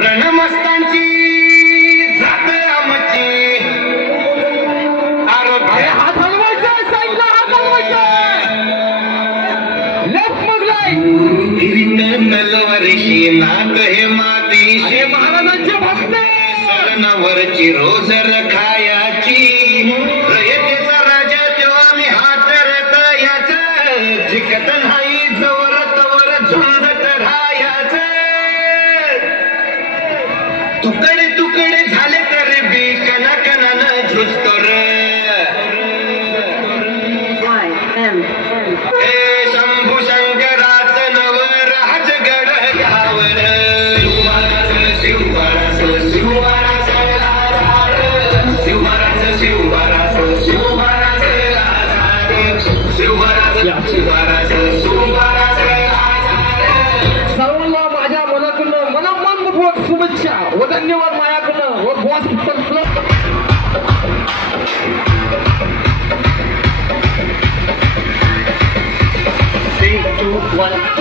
रणमस्तांची जात आमची अरे हात हलवायचा साईडला हात हलवायचा लेफ्ट मग लाईट तलवारीशी नात हे मातीशी महाराजांचे भक्त सरणावरची रोज रखायाची रयतेचा राजा तेव्हा मी हात रतयाच जिकत नाही जवळ तवर झुंजत राहायाच तुकडे तुकडे झाले तर बी कणा कणानं झुजतो रे शंभू शंकराचं नव राजगड घावर शिवराज शिवराज शिवराज शिवराज शिवराज शिवराज शिवराज सर्वांना माझ्या मनातून मनपूर्वक शुभेच्छा व धन्यवाद माझ्याकडनं व बॉस Three, two, one.